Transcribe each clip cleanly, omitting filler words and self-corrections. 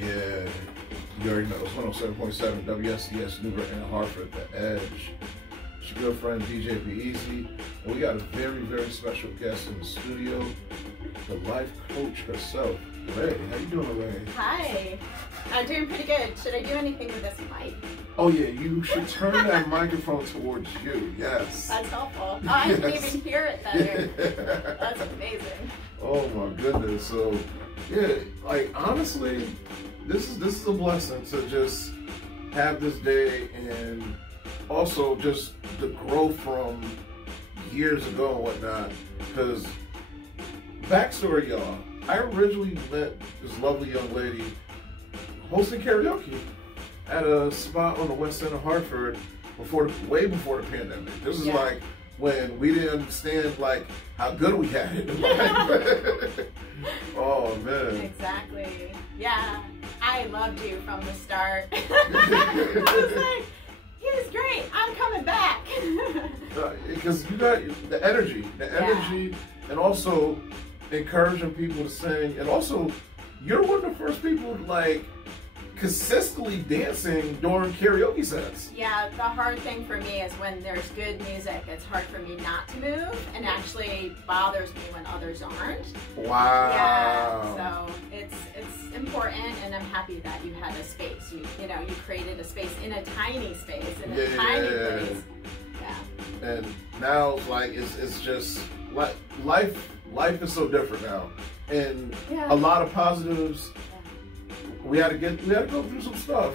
Yeah, you already know. It's 107.7 WFCS Newburgh and Hartford, The Edge. It's your good friend DJ Be Easy. And we got a very, very special guest in the studio, the life coach herself, Ray. How you doing, Ray? Hi. I'm doing pretty good. Should I do anything with this mic? Oh yeah, you should turn that microphone towards you. Yes. That's helpful. Oh, I can even hear it better. That's amazing. Oh my goodness. So yeah, like honestly, this is a blessing to just have this day, and also just the growth from years ago and whatnot. Because backstory, y'all, I originally met this lovely young lady hosting karaoke at a spot on the west end of Hartford way before the pandemic. This is like when we didn't understand like how good we had it. Oh man. Exactly. Yeah. I loved you from the start. I was like, he was great. I'm coming back. Because you got the energy, and also encouraging people to sing, and also you're one of the first people like consistently dancing during karaoke sets. Yeah, the hard thing for me is when there's good music, it's hard for me not to move, and actually bothers me when others aren't. Wow. Yeah, so it's important, and I'm happy that you had a space. You know, you created a space in a tiny space, in a tiny place. Yeah. And now, like, it's just like life is so different now, and a lot of positives. We had to go through some stuff.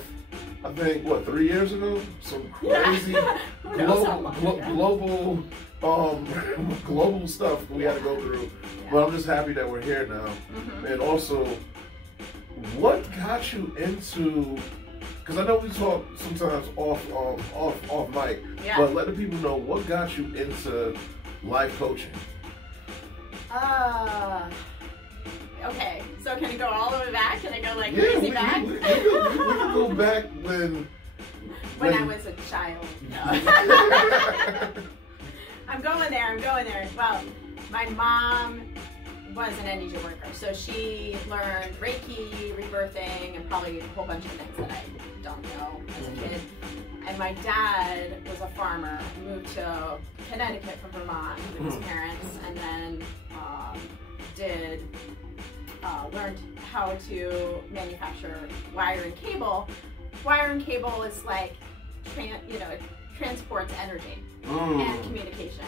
I think, what, 3 years ago? Some crazy global stuff we had to go through. But I'm just happy that we're here now. And also, what got you into, because I know we talk sometimes off mic, but let the people know what got you into life coaching. Okay, so can I go all the way back? Can I go like crazy back? We can go back when I was a child. No. I'm going there. Well, my mom was an energy worker, so she learned Reiki, rebirthing, and probably a whole bunch of things that I don't know as a kid. And my dad was a farmer, moved to Connecticut from Vermont with his parents, and then learned how to manufacture wire and cable. Wire and cable is like, it transports energy and communication.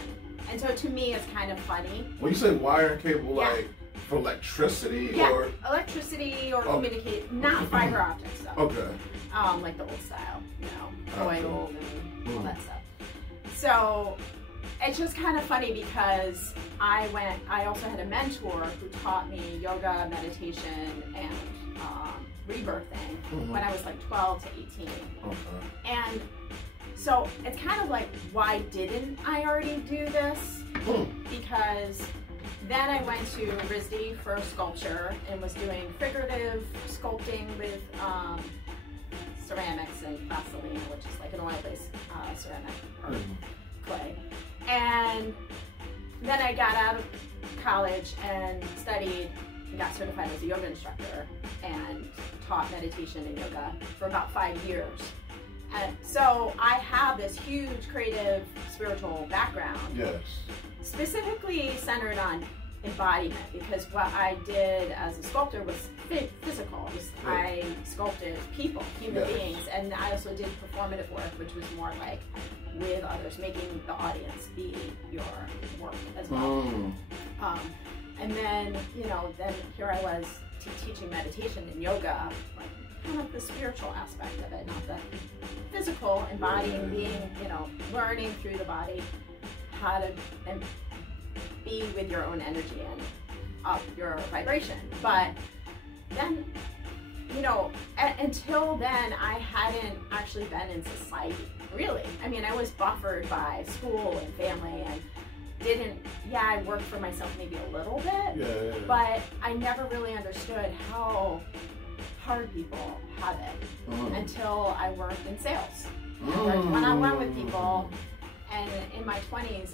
And so to me, it's kind of funny. When you say wire and cable, like for electricity or electricity or communicate, not fiber optics though. Okay. Like the old style, coiled and all that stuff. So it's just kind of funny because I also had a mentor who taught me yoga, meditation, and rebirthing when I was like 12 to 18. Okay. And so it's kind of like, why didn't I already do this? Because then I went to RISD for sculpture and was doing figurative sculpting with ceramics and Vaseline, which is like an oil-based ceramic or clay. And then I got out of college and studied and got certified as a yoga instructor and taught meditation and yoga for about 5 years. And so I have this huge creative spiritual background. Yes. Specifically centered on embodiment, because what I did as a sculptor was physical. I sculpted people, human beings, and I also did performative work, which was more like with others, making the audience be your work as well. And then, then here I was teaching meditation and yoga, like kind of the spiritual aspect of it, not the physical, embodying, being, learning through the body how to be with your own energy and up your vibration. But then, until then, I hadn't actually been in society, really. I mean, I was buffered by school and family, and I worked for myself maybe a little bit, but I never really understood how hard people have it until I worked in sales. I worked one-on-one with people And in my 20s,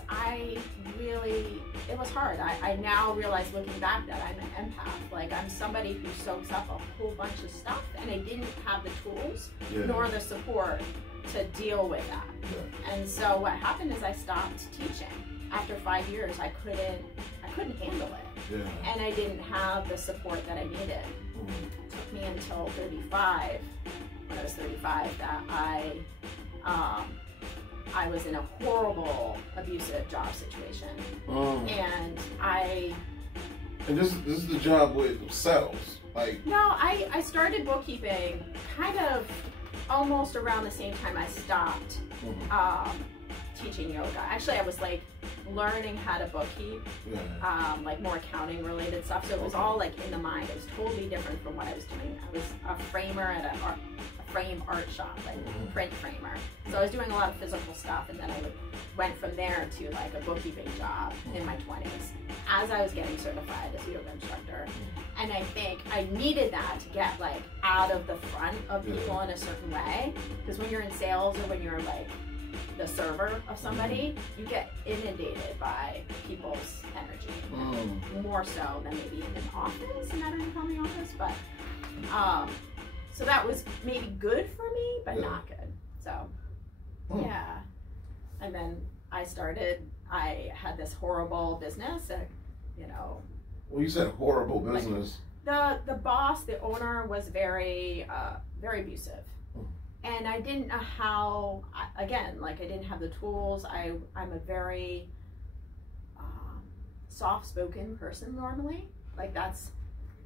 it was hard. I now realize looking back that I'm an empath. Like, I'm somebody who soaks up a whole bunch of stuff, and I didn't have the tools nor the support to deal with that. Yeah. And so what happened is I stopped teaching. After 5 years, I couldn't handle it. Yeah. And I didn't have the support that I needed. It took me until 35, when I was 35, that I was in a horrible abusive job situation. And this is the job with sales, like? No, I started bookkeeping kind of almost around the same time I stopped teaching yoga. Actually, I was like learning how to bookkeep, like more accounting related stuff. So it was all like in the mind. It was totally different from what I was doing. I was a framer at a frame art shop, like print framer. So I was doing a lot of physical stuff, and then I went from there to like a bookkeeping job in my 20s as I was getting certified as a yoga instructor. And I think I needed that to get like out of the front of people in a certain way, because when you're in sales or when you're like the server of somebody, you get inundated by people's energy, more so than maybe in an office, in that incoming office. But so that was maybe good for me, but not good. So yeah. And then I had this horrible business, you know. Well, you said horrible business. Like the boss, the owner, was very abusive. And I didn't know how, again, like I didn't have the tools. I'm a very soft-spoken person normally. Like that's,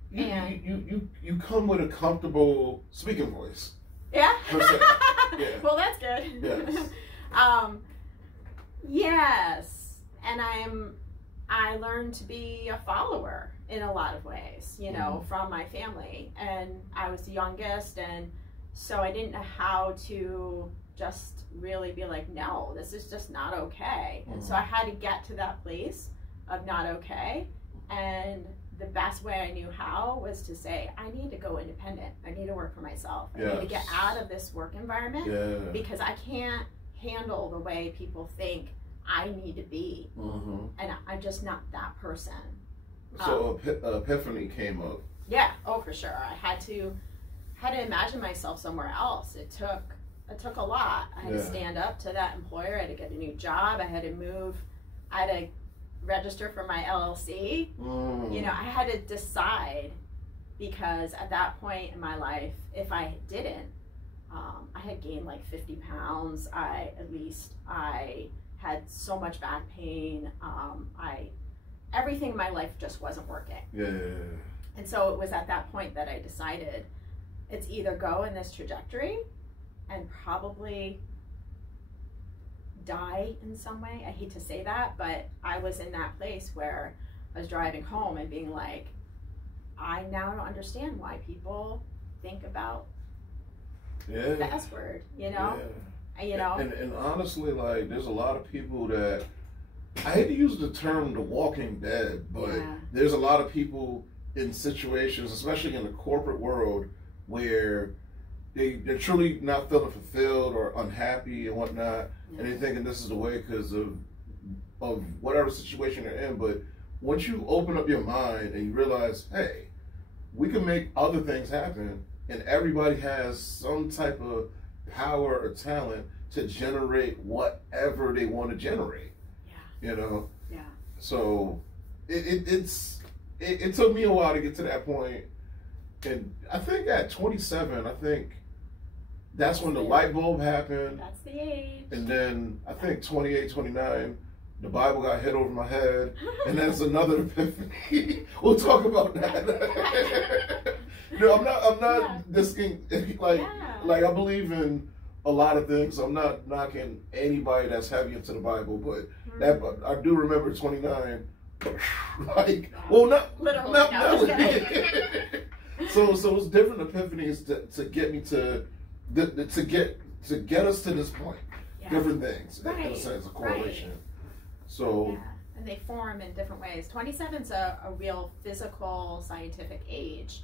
you come with a comfortable speaking voice. Yeah? Yeah. Well, that's good. Yes. Yes. And I learned to be a follower in a lot of ways, you know, from my family. And I was the youngest, and so I didn't know how to just really be like, no, this is just not okay. And so I had to get to that place of not okay. And the best way I knew how was to say, I need to go independent. I need to work for myself. I need to get out of this work environment because I can't handle the way people think I need to be. And I'm just not that person. So epiphany came up. Yeah, oh, for sure. I had to imagine myself somewhere else. It took a lot. I had to stand up to that employer. I had to get a new job. I had to move. I had to register for my LLC. You know, I had to decide, because at that point in my life, if I didn't, I had gained like 50 pounds. I had so much back pain. Everything in my life just wasn't working. And so it was at that point that I decided it's either go in this trajectory and probably die in some way. I hate to say that, but I was in that place where I was driving home and being like, I now don't understand why people think about the S word, you know? You know? And honestly, like, there's a lot of people that, I hate to use the term the walking dead, but there's a lot of people in situations, especially in the corporate world, where they're truly not feeling fulfilled or unhappy and whatnot, and they're thinking this is the way because of whatever situation they're in. But once you open up your mind and you realize, hey, we can make other things happen, and everybody has some type of power or talent to generate whatever they want to generate. You know? Yeah. So it took me a while to get to that point. And I think at 27, I think that's when the light bulb happened. That's the age. And then I think 28, 29, the Bible got hit over my head. And that's another epiphany. We'll talk about that. No, I'm not disking, like I believe in a lot of things. I'm not knocking anybody that's heavy into the Bible, but I do remember 29. Like, well, not literally. So it's different epiphanies to get me to get us to this point. Different things in a sense of correlation. So and they form in different ways. 27's a real physical, scientific age,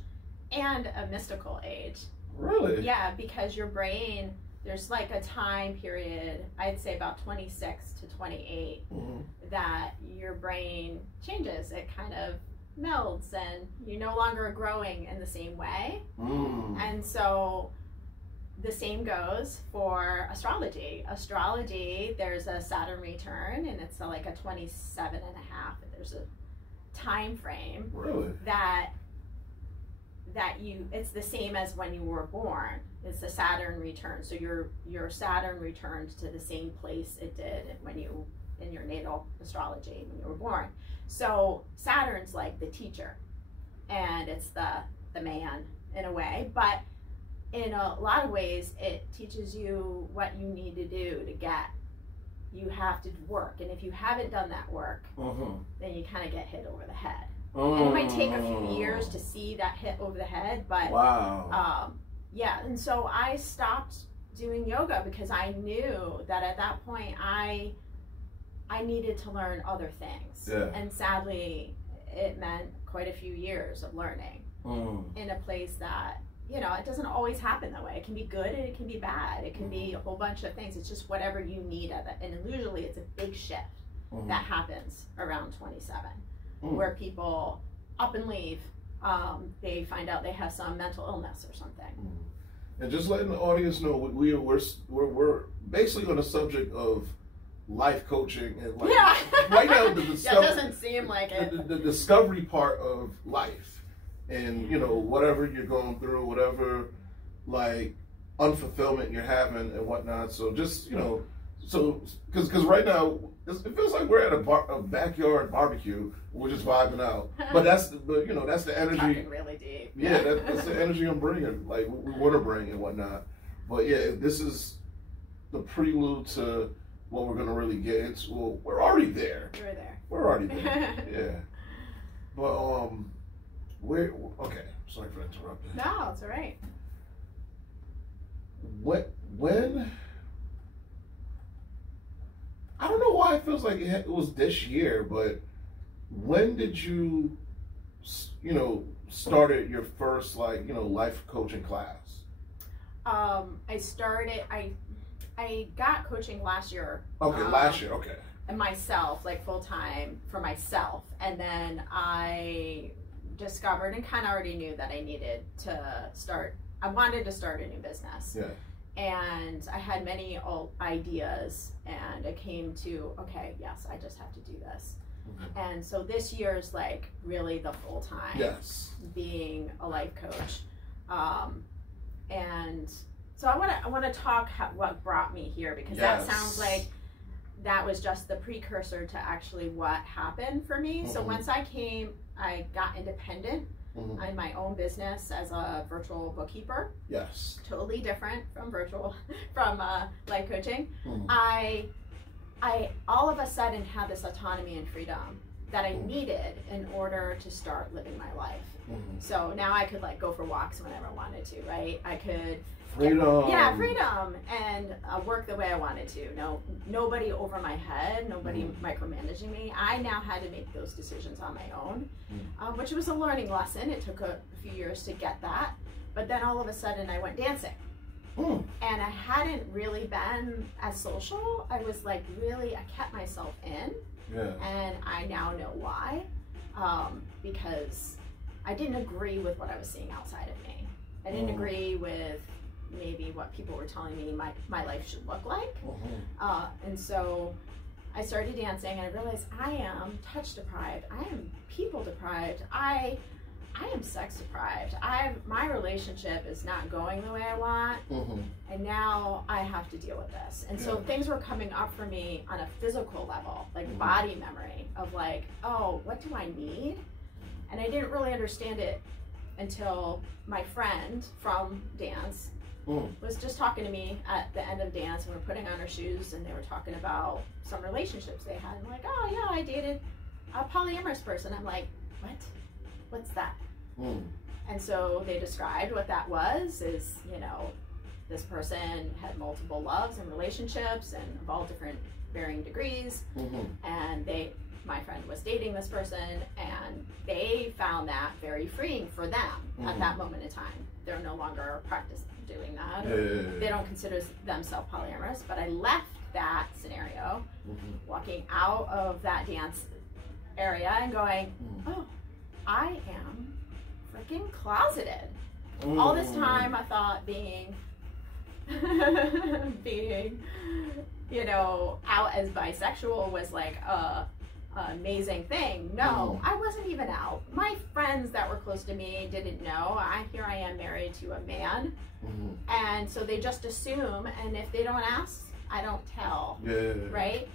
and a mystical age. Really? Yeah, because your brain there's like a time period, I'd say about 26 to 28, that your brain changes. It kind of melds and you're no longer growing in the same way. And so the same goes for astrology. Astrology, there's a Saturn return, and it's like a 27 and a half. There's a time frame that it's the same as when you were born. It's the Saturn return. So your Saturn returns to the same place it did when you, in your natal astrology, when you were born. So Saturn's like the teacher, and it's the man in a way, but in a lot of ways it teaches you what you need to do to get. You have to work, and if you haven't done that work, then you kind of get hit over the head. And it might take a few years to see that hit over the head, but yeah. And so I stopped doing yoga because I knew that at that point I needed to learn other things. And sadly, it meant quite a few years of learning in a place that, you know, it doesn't always happen that way. It can be good and it can be bad. It can be a whole bunch of things. It's just whatever you need at that. And usually it's a big shift that happens around 27, where people up and leave. They find out they have some mental illness or something. And just letting the audience know, we're basically on the subject of life coaching, and like right now the discovery, it doesn't seem like it. The discovery part of life, and you know, whatever you're going through, whatever like unfulfillment you're having and whatnot. So just, you know, so because right now it feels like we're at a backyard barbecue. We're just vibing out, but that's the energy. Talking really deep. Yeah, that's the energy I'm bringing. Like we want to bring and whatnot. But yeah, this is the prelude to what we're gonna really get into. Well, we're already there. We're already there. Yeah. But okay. Sorry for interrupting. No, it's all right. When I don't know why it feels like it was this year, but when did you, started your first life coaching class? I got coaching last year. Okay, last year. Okay. And myself, like full time for myself, and then I discovered and kind of already knew that I needed to start. I wanted to start a new business. Yeah. And I had many ideas, and it came to, okay, yes, I just have to do this. And so this year is like really the full time. Yes. Being a life coach, and so I want to talk what brought me here, because that sounds like that was just the precursor to actually what happened for me. So once I got independent. In my own business as a virtual bookkeeper. Yes. Totally different from life coaching. I all of a sudden had this autonomy and freedom that I needed in order to start living my life. So now I could go for walks whenever I wanted to, right? I could freedom. Freedom, and work the way I wanted to. Nobody over my head, nobody micromanaging me. I now had to make those decisions on my own, which was a learning lesson. It took a few years to get that, but then all of a sudden I went dancing. And I hadn't really been as social. I was I kept myself in, and I now know why, because I didn't agree with what I was seeing outside of me. I didn't agree with maybe what people were telling me my life should look like. And so I started dancing, and I realized I am touch deprived. I am people deprived. I am sex deprived. My relationship is not going the way I want, and now I have to deal with this. And so things were coming up for me on a physical level, body memory of oh, what do I need? And I didn't really understand it until my friend from dance was just talking to me at the end of dance, and we're putting on our shoes, and they were talking about some relationships they had. I'm oh yeah, I dated a polyamorous person. I'm what? What's that? And so they described what that was, is, this person had multiple loves and relationships, and of all different varying degrees, and my friend was dating this person, and they found that very freeing for them at that moment in time. They're no longer practicing doing that. They don't consider themselves polyamorous, but I left that scenario, walking out of that dance area and going, oh, I am freaking closeted. All this time I thought being, you know, out as bisexual was like an amazing thing. No, I wasn't even out. My friends that were close to me didn't know. Here I am married to a man. And so they just assume, and if they don't ask, I don't tell. Right?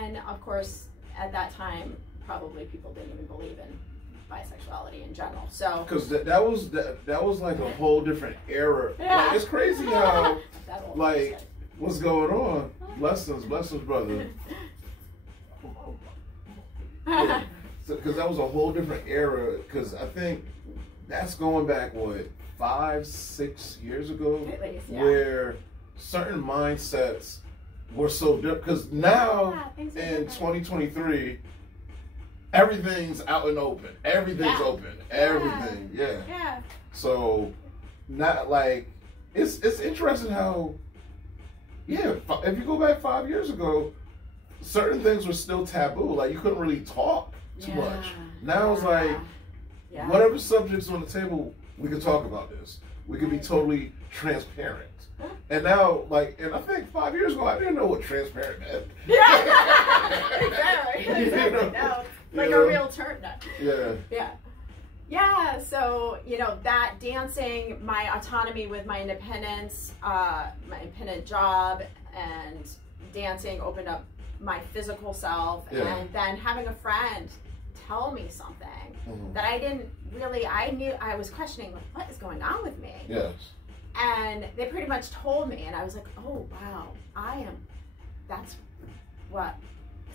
And of course, at that time, probably people didn't even believe in bisexuality in general. So because that was like a whole different era. Like, it's crazy how like what's going on. Blessings, brother. Because that was a whole different era. Because I think that's going back what 5-6 years ago, at least, where certain mindsets were so different. Because now in 2023. Everything's out and open. Everything's open. Everything. Yeah. So, not like it's interesting how, if you go back 5 years ago, certain things were still taboo. Like you couldn't really talk too much. Now it's like whatever subject's on the table, we can talk about this. We can be totally transparent. And now, like, and I think 5 years ago, I didn't know what transparent meant. Exactly. No. Like a real term. Yeah, so, you know, that dancing, my autonomy with my independence, my independent job, and dancing opened up my physical self. And then having a friend tell me something that I didn't really, I was questioning, like, what is going on with me? And they pretty much told me, and I was like, oh, wow, that's what.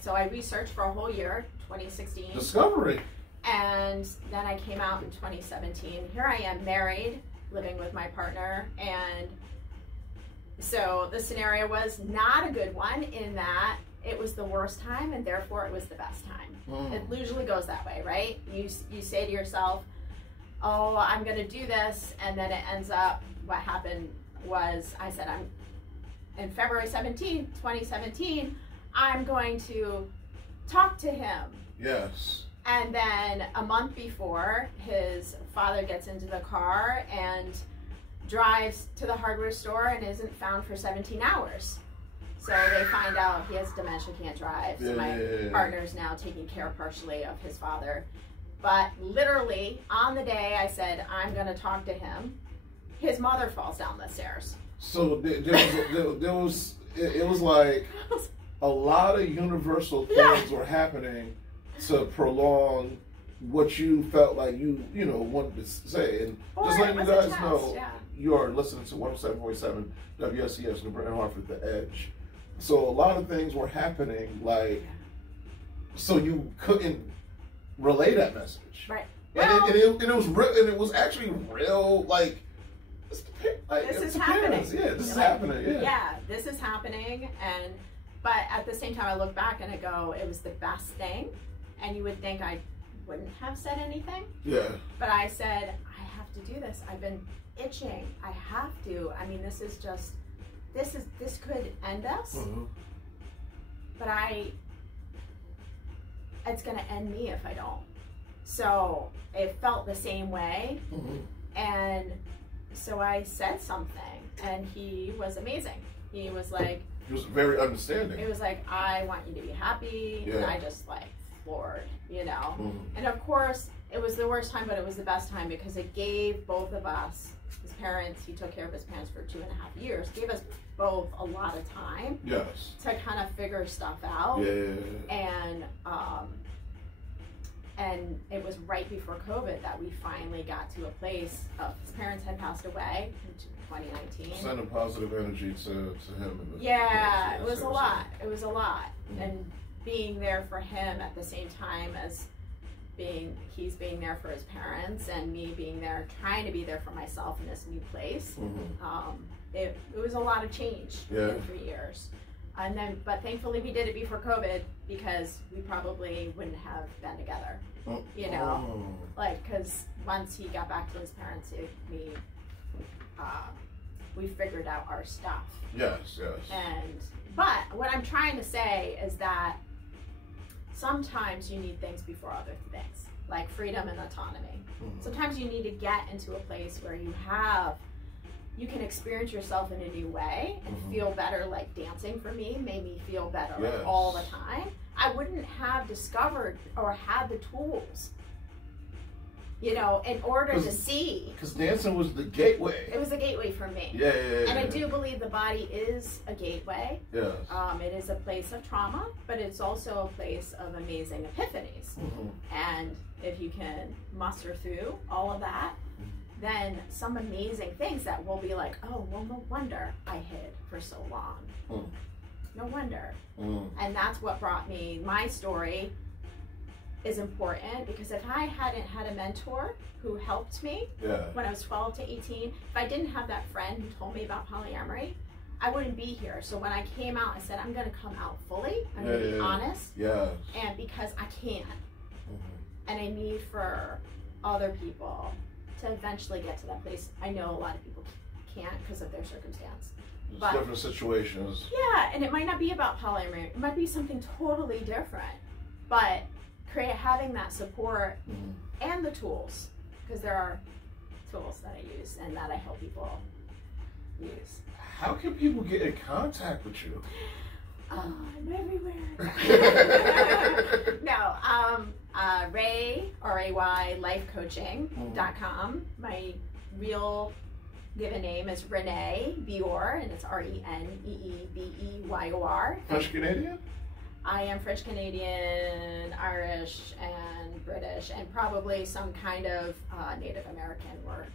So I researched for a whole year, 2016. Discovery. And then I came out in 2017. Here I am married, living with my partner. And so the scenario was not a good one in that it was the worst time and therefore it was the best time. It usually goes that way, right? You say to yourself, oh, I'm going to do this. And then it ends up, what happened was I said, in February 17, 2017, I'm going to talk to him. Yes. And then a month before, his father gets into the car and drives to the hardware store and isn't found for 17 hours. So they find out he has dementia, can't drive. So my partner's now taking care partially of his father. But literally, on the day I said, I'm going to talk to him, his mother falls down the stairs. So it was like a lot of universal things were happening to prolong what you felt like you wanted to say. And just letting you guys know, you are listening to 107.7 WFCS New Britain, Hartford, The Edge. So a lot of things were happening, like, so you couldn't relay that message. Right. And it was real, and it was actually real, like, this is happening. Yeah, this is happening. Yeah, this is happening. But at the same time, I look back and I go, it was the best thing. And you would think I wouldn't have said anything. Yeah. But I said, I have to do this. I've been itching. I have to. I mean, this could end us. But it's going to end me if I don't. So it felt the same way. And so I said something, and he was amazing. He was like, he was very understanding. He was like, I want you to be happy. And I just like floored, And of course, it was the worst time, but it was the best time because it gave both of us, his parents, he took care of his parents for 2.5 years, gave us both a lot of time to kind of figure stuff out. And it was right before COVID that we finally got to a place of, his parents had passed away in 2019. Sending positive energy to him. It was a lot. It was a lot. And being there for him at the same time as he's being there for his parents and me being there, trying to be there for myself in this new place. It was a lot of change in 3 years. And then, but thankfully we did it before COVID because we probably wouldn't have been together. You know, like, because once he got back to his parents, we figured out our stuff. Yes. But what I'm trying to say is that sometimes you need things before other things, like freedom and autonomy. Sometimes you need to get into a place where you can experience yourself in a new way and feel better. Like dancing for me made me feel better like, all the time. I wouldn't have discovered or had the tools, you know, in order to see. Because dancing was the gateway. It was the gateway for me. Yeah. And I do believe the body is a gateway. Yes. It is a place of trauma, but it's also a place of amazing epiphanies. And if you can muster through all of that, then some amazing things that will be like, oh, well, no wonder I hid for so long. No wonder. And that's what brought me, my story is important because if I hadn't had a mentor who helped me when I was 12 to 18, if I didn't have that friend who told me about polyamory, I wouldn't be here. So when I came out, I said, I'm going to come out fully. I'm going to be honest. And because I can. And I need for other people to eventually get to that place. I know a lot of people can't because of their circumstance. But, different situations. Yeah, and it might not be about polyamory. It might be something totally different. But having that support and the tools, because there are tools that I use and that I help people use. How can people get in contact with you? Oh, I'm everywhere. No, Ray, R-A-Y, lifecoaching.com. My real given name is Renee Beyor, and it's R-E-N-E-E-B-E-Y-O-R. French Canadian? I am French Canadian, Irish, and British, and probably some kind of Native American, where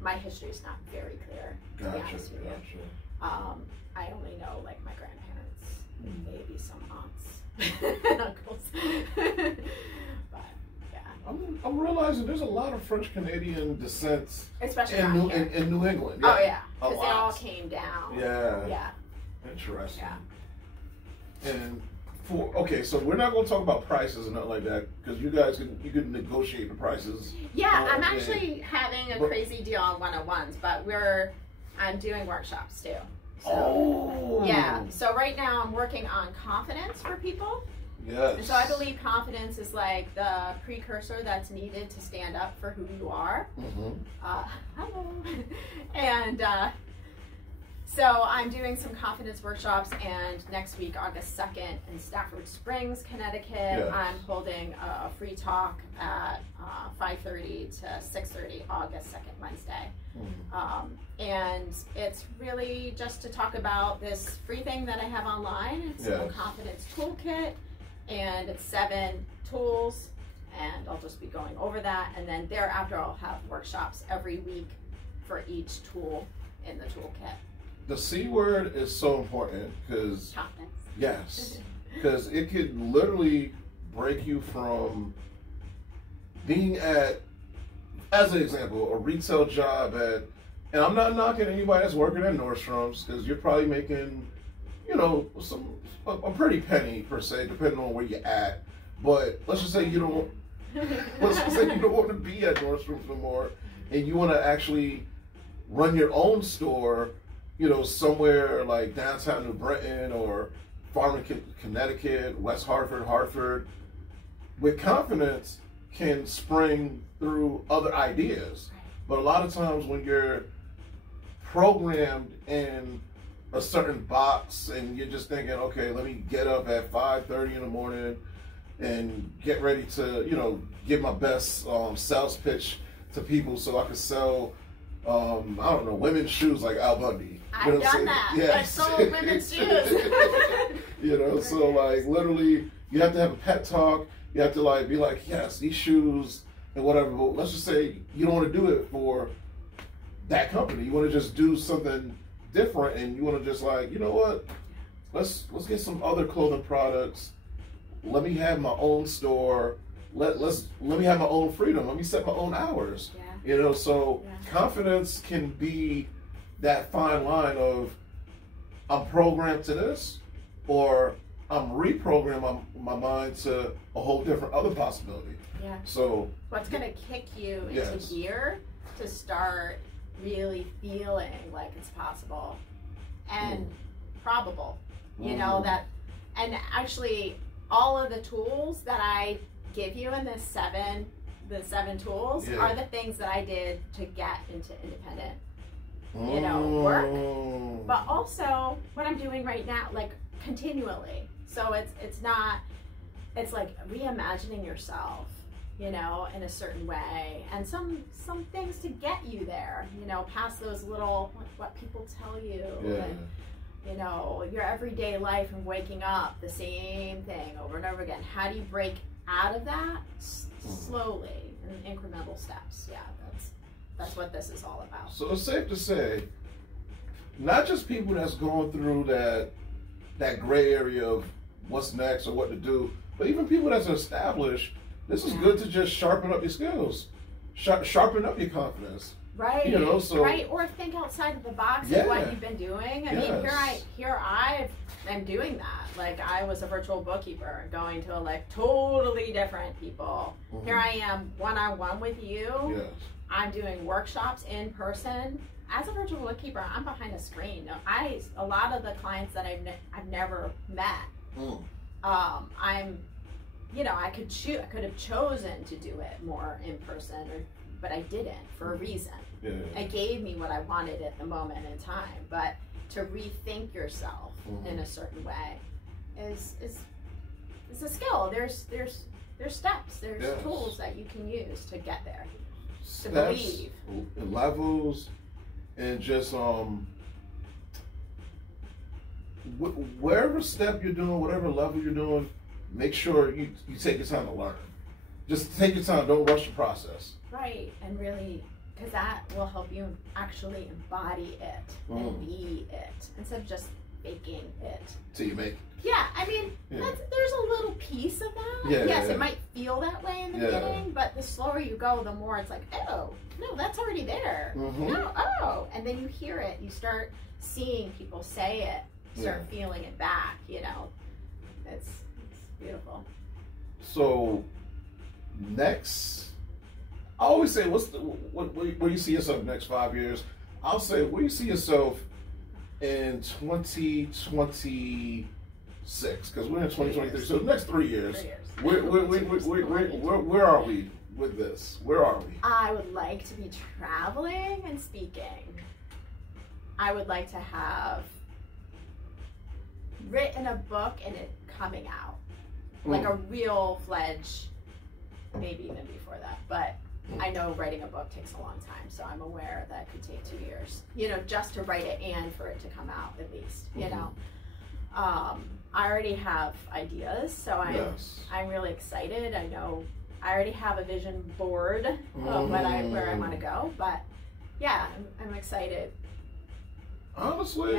my history is not very clear, to be honest with you. I only know like my grandparents, maybe some aunts and uncles. But yeah. I'm realizing there's a lot of French Canadian descents, especially in New England. Oh yeah, because they all came down. Yeah. Interesting. Yeah. And so we're not going to talk about prices and nothing like that because you guys can negotiate the prices. Yeah, I'm actually having a crazy deal on 101s, but I'm doing workshops too. So, yeah. So right now I'm working on confidence for people. Yes. And so I believe confidence is like the precursor that's needed to stand up for who you are. Hello. And so I'm doing some confidence workshops, and next week, August 2nd, in Stafford Springs, Connecticut, I'm holding a free talk at 5:30 to 6:30, August 2nd, Wednesday. And it's really just to talk about this free thing that I have online. It's a confidence toolkit, and it's 7 tools, and I'll just be going over that. And then thereafter, I'll have workshops every week for each tool in the toolkit. The C word is so important because confidence. Yes, because it could literally break you from being at, as an example, a retail job at, and I'm not knocking anybody that's working at Nordstrom's because you're probably making, you know, a pretty penny per se, depending on where you're at. But let's just say you don't want to be at Nordstrom's no more, and you want to actually run your own store. You know, somewhere like downtown New Britain or Farmington, Connecticut, West Hartford, with confidence can spring through other ideas. But a lot of times when you're programmed in a certain box and you're just thinking, okay, let me get up at 5:30 in the morning and get ready to, you know, give my best sales pitch to people so I can sell, I don't know, women's shoes like Al Bundy. I've done that. Yes. I've sold women's shoes. You know, so like literally you have to have a pep talk. You have to like be like, yes, these shoes and whatever. But let's just say you don't want to do it for that company. You want to just do something different, and you want to just like, you know what? Let's get some other clothing products. Let me have my own store. Let me have my own freedom. Let me set my own hours. Yeah. You know, so confidence can be that fine line of I'm programmed to this, or I'm reprogramming my mind to a whole different other possibility. Yeah. So what's going to kick you into yes. gear to start really feeling like it's possible and probable, you know, that, and actually all of the tools that I give you in the seven tools are the things that I did to get into independent, you know, work, but also what I'm doing right now, like continually. So it's not, it's like reimagining yourself, you know, in a certain way, and some things to get you there, you know, past those little, what people tell you, and, you know, your everyday life and waking up, the same thing over and over again. How do you break out of that slowly in incremental steps? Yeah, that's what this is all about. So it's safe to say, not just people that's going through that gray area of what's next or what to do, but even people that's established. This is good to just sharpen up your skills, sharpen up your confidence. Right. You know, so right, or think outside of the box of what you've been doing. I mean, here I am doing that. Like, I was a virtual bookkeeper, going to like totally different people. Here I am, one-on-one with you. Yes. I'm doing workshops in person. As a virtual bookkeeper, I'm behind a screen. A lot of the clients that I've never met. I'm, you know, I could have chosen to do it more in person, but I didn't for a reason. It gave me what I wanted at the moment in time. But to rethink yourself in a certain way is a skill. There's steps. There's tools that you can use to get there. To believe. Levels, and just whatever step you're doing, whatever level you're doing, make sure you take your time to learn. Just take your time. Don't rush the process. Right, and really, because that will help you actually embody it and be it instead of just faking it. Till you make it. Yeah, I mean, there's a little piece of that. Yes, it might feel that way in the beginning, but the slower you go, the more it's like, oh, no, that's already there. No, oh, and then you hear it. You start seeing people say it, start feeling it back, you know. It's beautiful. So, next, I always say, where you see yourself next 5 years? I'll say, where you see yourself in 2026, because we're in 2023. So the next 3 years, where are we with this? Where are we? I would like to be traveling and speaking. I would like to have written a book and it coming out. Like a real fledged, maybe even before that. But I know writing a book takes a long time, so I'm aware that it could take 2 years, you know, just to write it and for it to come out at least, you know. I already have ideas, so I'm really excited. I know I already have a vision board of where I want to go, but yeah, I'm excited. Honestly,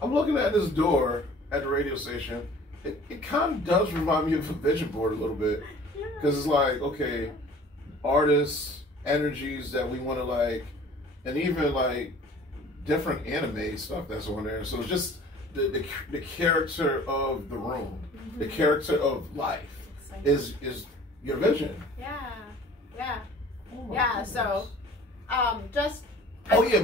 I'm looking at this door at the radio station. It kind of does remind me of a vision board a little bit, because it's like, okay, artists, energies that we want to like, and even like different anime stuff that's on there. So it's just the character of the room, the character of life is your vision. So just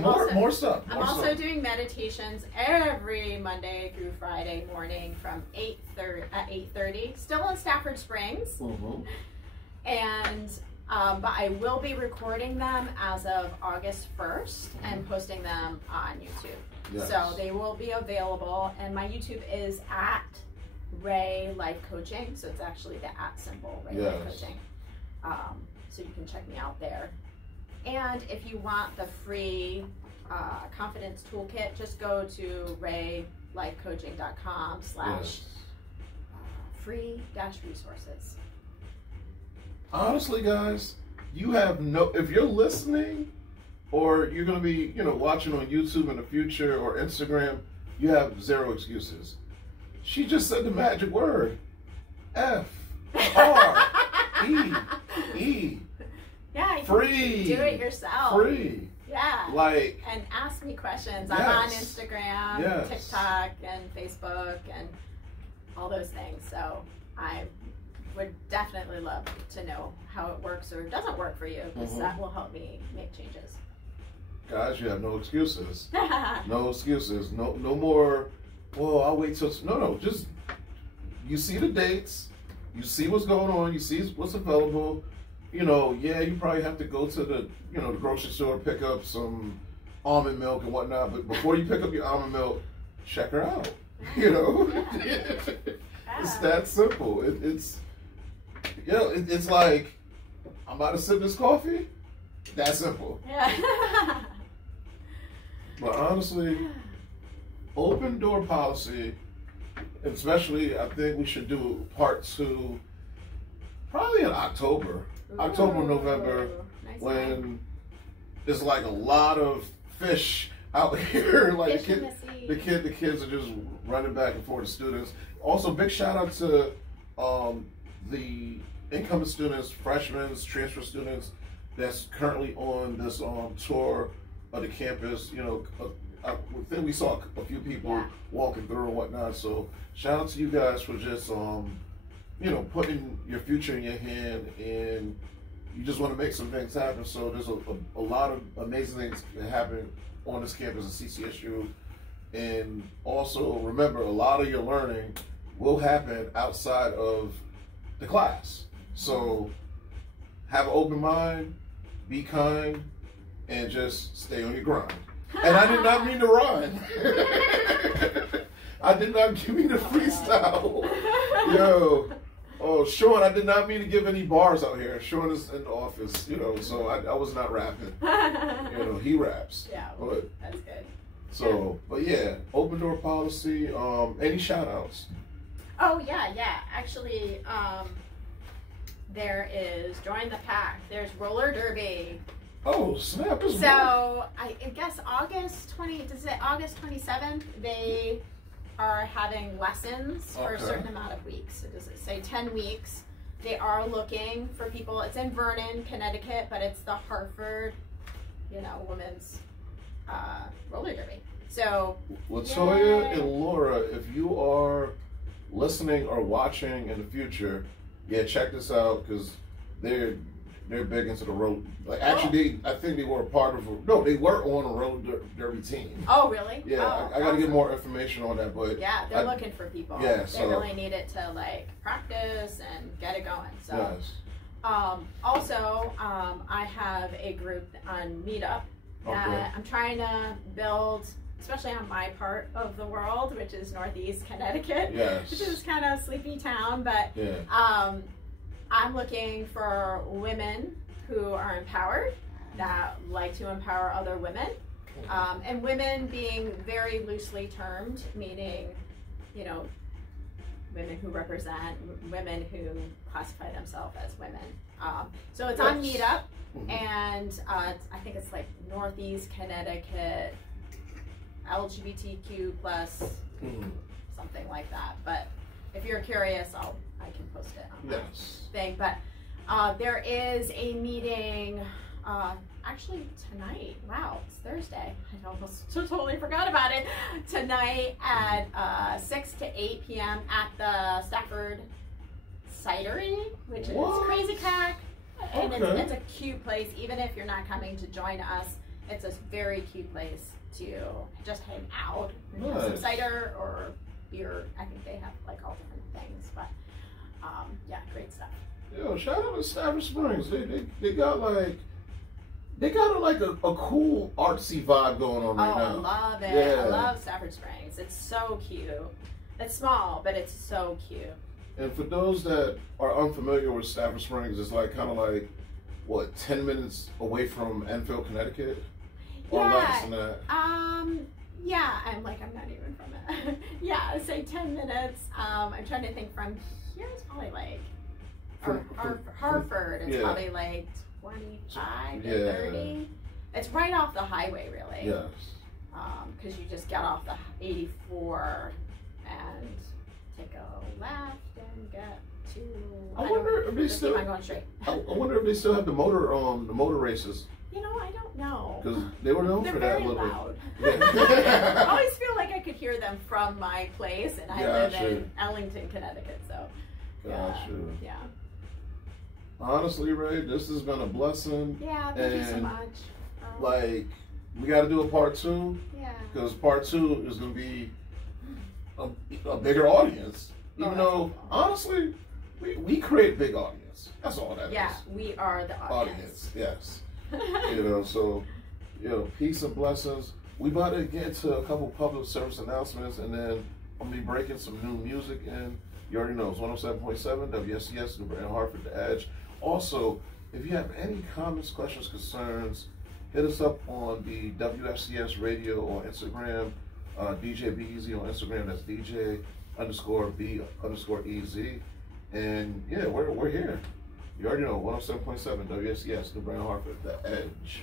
more stuff. I'm also doing meditations every Monday through Friday morning from 8:30, still in Stafford Springs. And but I will be recording them as of August 1st and posting them on YouTube. So they will be available, and my YouTube is at Ray Life Coaching. So it's actually the @ symbol, Ray Life Coaching. So you can check me out there. And if you want the free confidence toolkit, just go to raylifecoaching.com /free-resources. Honestly, guys, you have if you're listening or you're going to be, you know, watching on YouTube in the future or Instagram, you have zero excuses. She just said the magic word. F-R-E-E. Yeah, you free. Do it yourself. Free. Yeah. Like, and ask me questions. I'm on Instagram, TikTok, and Facebook, and all those things. So I would definitely love to know how it works or doesn't work for you, because that will help me make changes. Guys, you have no excuses. No excuses. No more, well, I'll wait till, no, just, you see the dates, you see what's going on, you see what's available. You know, yeah, you probably have to go to the, you know, the grocery store, pick up some almond milk and whatnot, but before you pick up your almond milk, check her out. You know? It's that simple. It's, you know, it's like, I'm about to sip this coffee. That simple. Yeah. But honestly, open door policy, especially, I think we should do part 2 probably in October. October, November, nice when there's like a lot of fish out here. Like the kids are just running back and forth to students. Also, big shout out to the incoming students, freshmen, transfer students that's currently on this tour of the campus. You know, I think we saw a few people walking through and whatnot. So shout out to you guys for just you know, putting your future in your hand, and you just want to make some things happen. So there's a lot of amazing things that happen on this campus at CCSU. And also remember, a lot of your learning will happen outside of the class. So have an open mind, be kind, and just stay on your grind. And I did not mean to rhyme. I did not mean to freestyle. Yo. Oh, Sean, I did not mean to give any bars out here. Sean is in the office, you know, so I was not rapping. You know, he raps. Yeah, but, that's good. So, but yeah, open door policy. Any shout outs? Oh, yeah. Actually, there is Join the Pack. There's roller derby. Oh, snap. So, I guess August 27th, they are having lessons for a certain amount of weeks. So does it say 10 weeks? They are looking for people. It's in Vernon, Connecticut, but it's the Hartford, you know, women's roller derby. So Latoya and Laura, if you are listening or watching in the future, yeah, check this out, because they're big into the road. Like, actually, I think they were a part of. They were on a road derby team. Oh, really? Yeah, I got to get more information on that, but yeah, they're looking for people. Yeah, they really need it to like practice and get it going. So, nice. Also, I have a group on Meetup that I'm trying to build, especially on my part of the world, which is Northeast Connecticut, which is kind of a sleepy town, but I'm looking for women who are empowered, that like to empower other women, and women being very loosely termed, meaning, you know, women who represent, women who classify themselves as women. So it's on Meetup, and I think it's like Northeast Connecticut LGBTQ plus something like that. But if you're curious, I can post it on my thing. But there is a meeting actually tonight. Wow, it's Thursday. I almost totally forgot about it. Tonight at 6 to 8 p.m. at the Stafford Cidery, which is Crazy Cack. And it's a cute place. Even if you're not coming to join us, it's a very cute place to just hang out and have some cider or beer. I think they have like all different things, but yeah, great stuff. Yo, shout out to Stafford Springs. They got like a cool artsy vibe going on right now. I love it. Yeah. I love Stafford Springs. It's so cute. It's small, but it's so cute. And for those that are unfamiliar with Stafford Springs, it's like kind of like, what, 10 minutes away from Enfield, Connecticut? Or less than that? Yeah, I'm not even from it. Yeah, say 10 minutes. I'm trying to think from here, it's probably like, Hartford is probably like 25 to 30. It's right off the highway, really. Yes. Because you just get off the 84 and take a left and get to. I wonder if they still. I'm going straight. I wonder if they still have the motor races. You know, I don't know. Because they were known for that a little loud. bit. I always feel like I could hear them from my place, and I live in Ellington, Connecticut. So, yeah. Honestly, Ray, this has been a blessing. Yeah, thank you so much. Like, we got to do a part 2. Yeah. Because part 2 is going to be a bigger audience. Even though, honestly, we create a big audience. That's all that is. Yeah, we are the audience. Yes. So, peace and blessings. We about to get into a couple public service announcements, and then I'm going to be breaking some new music in. You already know, it's 107.7 WFCS, New Britain, Hartford, The Edge. Also, if you have any comments, questions, concerns, hit us up on the WFCS radio or Instagram, DJ Be Easy on Instagram. That's DJ_B_EZ. And yeah, we're here. You already know, 107.7 WFCS, New Britain, Hartford, The Edge.